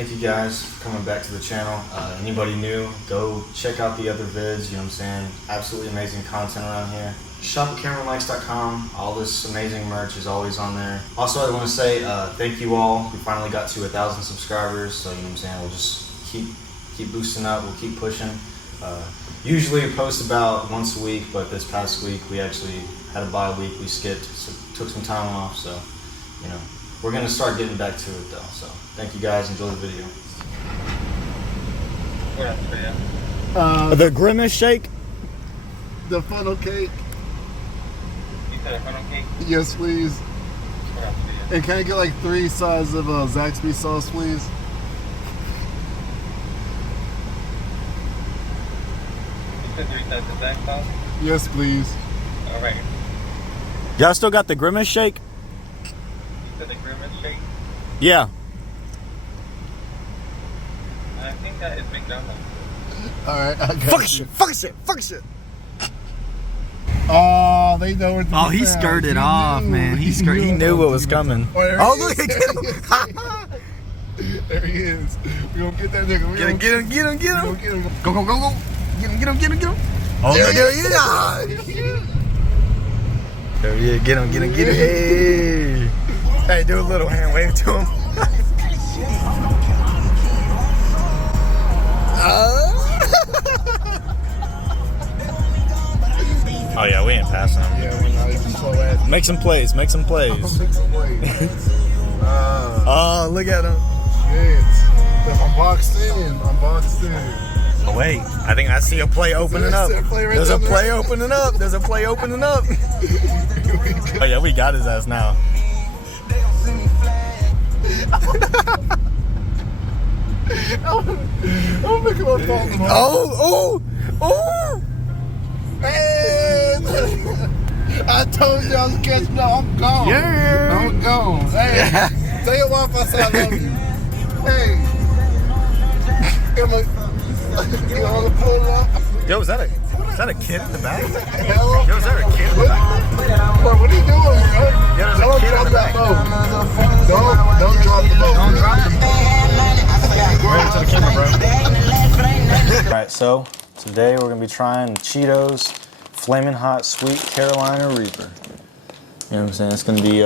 thank you guys for coming back to the channel. Anybody new, go check out the other vids, you know what I'm saying? Absolutely amazing content around here. Shop at CameraMikes.com. All this amazing merch is always on there. Also, I want to say thank you all. We finally got to 1,000 subscribers, so you know what I'm saying? We'll just keep boosting up. We'll keep pushing. Usually we post about once a week, but this past week we actually had a bye week. We skipped, so took some time off. So, you know, we're gonna start getting back to it though. So, thank you guys. Enjoy the video. What else for you? The grimace shake. The funnel cake. You said a funnel cake? Yes, please. What else for you? And can I get like 3 sides of Zaxby sauce, please? You said 3 sides of that sauce? Yes, please. Alright. Y'all still got the grimace shake? You said the grimace shake? Yeah. I think that is McDonald's. Alright, I got Fuck you. shit. Fuck shit. Fuck shit. Oh, they know where to Oh, be he found. skirted off, man. He knew what was coming. Oh, look, get him. There he is. We gonna get that nigga. Get him, get him, get him, get We him. gonna get him. Go, go, go, go. Get him, get him, get him, get him. Oh, There there he he is. is. There he is. Get him, get him, get him. Hey. Hey, do a little hand wave to him. Oh, yeah, we ain't passing him. Yeah, we're not even slow ass. Make some plays, make some plays. Oh, look at him. Shit. I'm boxed in. I'm boxed in. Oh, wait, I think I see a play opening up. There's a play right There's a there. play opening up. There's a play opening up. Oh, yeah, we got his ass now. I'm making my phone. Oh, oh, oh. Hey! I told you I was catching up. I'm gone. Yeah. I'm gone. Hey, tell your wife I said I love you. Hey. You want to pull up? Yo, is that a kid in the back? Hello? Yo, is there a kid in the back? What are you doing, bro? Yeah, there's a Don't kid in drop the that back. boat. Don't drop the boat. Don't drop the ball. Right into the camera, bro. Alright, so today we're gonna be trying Cheetos Flamin' Hot Sweet Carolina Reaper. You know what I'm saying? It's gonna be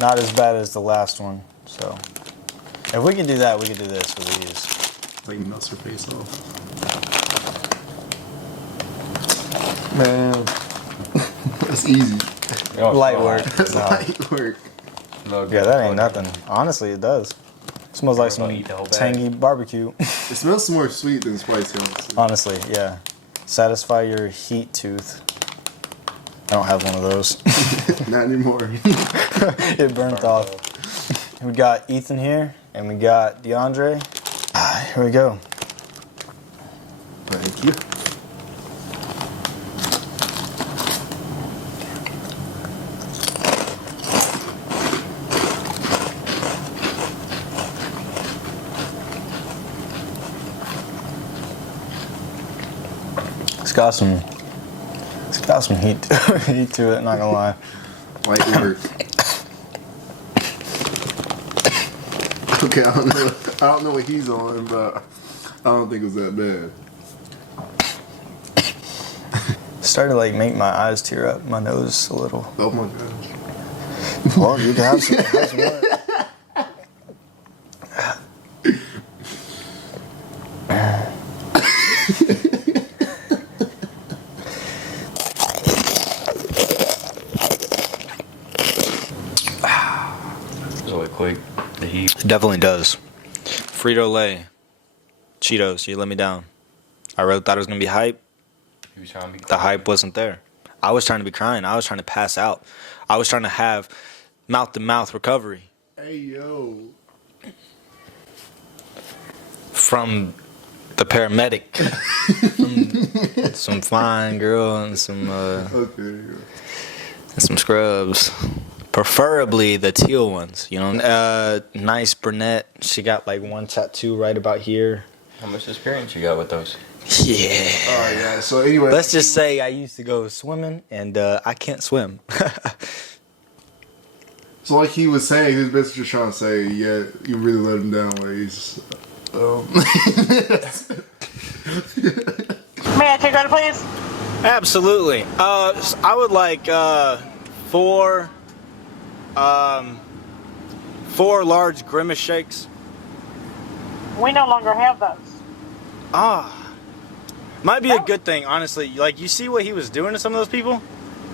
not as bad as the last one. So if we can do that, we can do this with these. Like melts your face off. Man, that's easy. Light work. That's light work. Yeah, that ain't nothing. Honestly, it does. It smells like some tangy barbecue. It smells more sweet than spicy, honestly. Honestly, yeah. Satisfy your heat tooth. I don't have one of those. Not anymore. It burnt off. We got Ethan here, and we got DeAndre. Here we go. Thank you. It's got some heat to it, not gonna lie. Light work. Okay, I don't know what he's on, but I don't think it was that bad. Started to like make my eyes tear up, my nose a little. Oh my gosh. Well, you can have some more. Really quick. The heat. It definitely does. Frito-Lay. Cheetos, you let me down. I really thought it was gonna be hype. You was trying to be The hype wasn't there. I was trying to be crying. I was trying to pass out. I was trying to have mouth-to-mouth recovery. Hey, yo. From the paramedic. From some fine girl and some Okay. and some scrubs. Preferably the teal ones, you know. Nice brunette. She got like one tattoo right about here. How much experience you got with those? Yeah. Alright, yeah. So anyway. Let's just say I used to go swimming and I can't swim. So like he was saying, he was basically just trying to say, yeah, you really let him down, Waze. May I take that, please? Absolutely. I would like four large Grimace shakes. We no longer have those. Might be a good thing, honestly. Like, you see what he was doing to some of those people?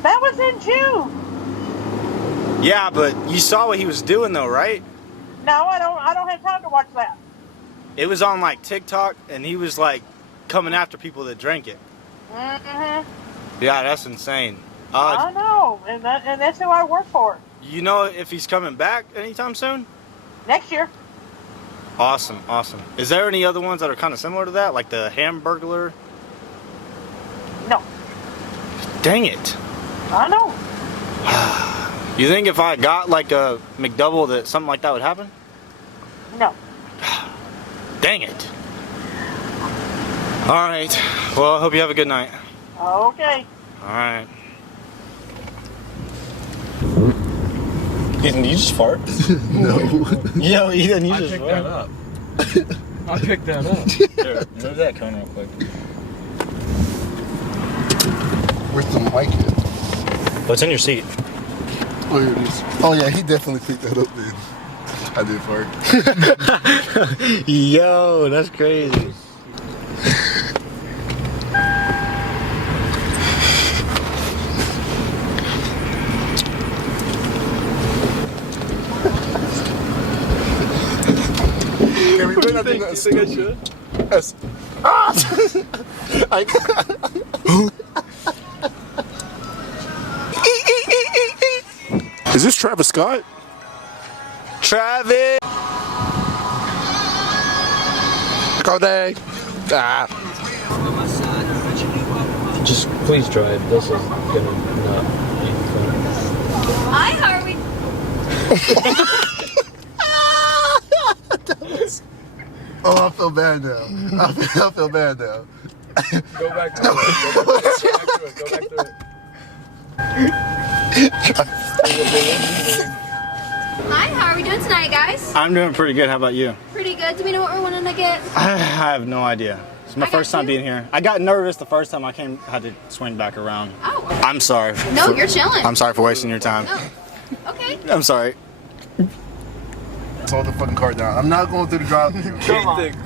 That was in June. Yeah, but you saw what he was doing though, right? No, I don't have time to watch that. It was on like TikTok, and he was like coming after people that drank it. Mm-hmm. Yeah, that's insane. I know, and that's who I work for. You know if he's coming back anytime soon? Next year. Awesome, awesome. Is there any other ones that are kind of similar to that, like the Hamburglar? No. Dang it. I know. You think if I got like a McDouble that something like that would happen? No. Dang it. All right. Well, I hope you have a good night. Okay. All right. Ethan, did you just fart? No. Yo, Ethan, you I just picked fart. that up. I picked that up. Here, move that cone real quick. Where's the mic at? What's in your seat? Oh, here it is. Oh, yeah, he definitely picked that up then. I did fart. Yo, that's crazy. Can we put nothing that stupid? Yes. Ah! Is this Travis Scott? Travis! Kodak. Ah. Just please drive. This is gonna not be fun. Hi, Harvey. Oh, I feel bad now. I feel bad now. Go back to it. Go back to it. Go back to it. Hi, how are we doing tonight, guys? I'm doing pretty good. How about you? Pretty good. Do we know what we're wanting to get? I have no idea. It's my I got first time you. being here. I got nervous the first time I came, had to swing back around. Oh. I'm sorry. No, you're chilling. I'm sorry for wasting your time. Oh. Okay. I'm sorry. Hold the fucking car down. I'm not going through the drive-thru. Come on. Cameron,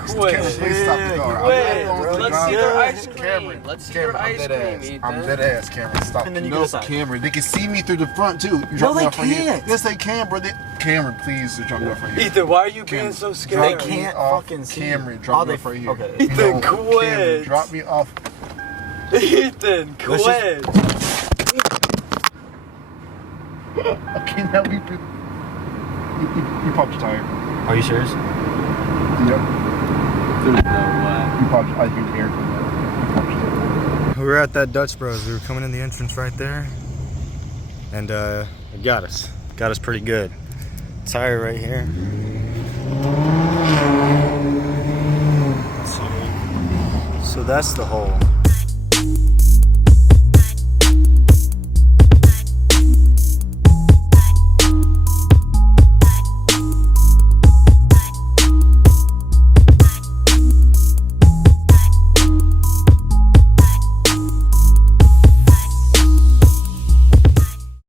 please stop the car. Quit. I'm not going through the Let's see their drive-thru. ice cream. Cameron, Let's see Cameron, their I'm ice dead cream, ass. Ethan. I'm dead ass, Cameron. Stop. And then you no, can decide. Cameron, they can see me through the front too. You drop me off right here. can't. Yes, they can, bro. Cameron, please, drop me off right here. Ethan, why are you Cameron, being so drop scared? me off. Cameron, drop me off right here. Okay. Ethan, Cameron, quit. drop me off. Ethan, quit. Okay, now we you popped your tire. Are you serious? Yep. No way. You popped. I hear the air from that. You popped your tire. We were at that Dutch Bros. We were coming in the entrance right there, and it got us pretty good. Tire right here. Let's see. So that's the hole.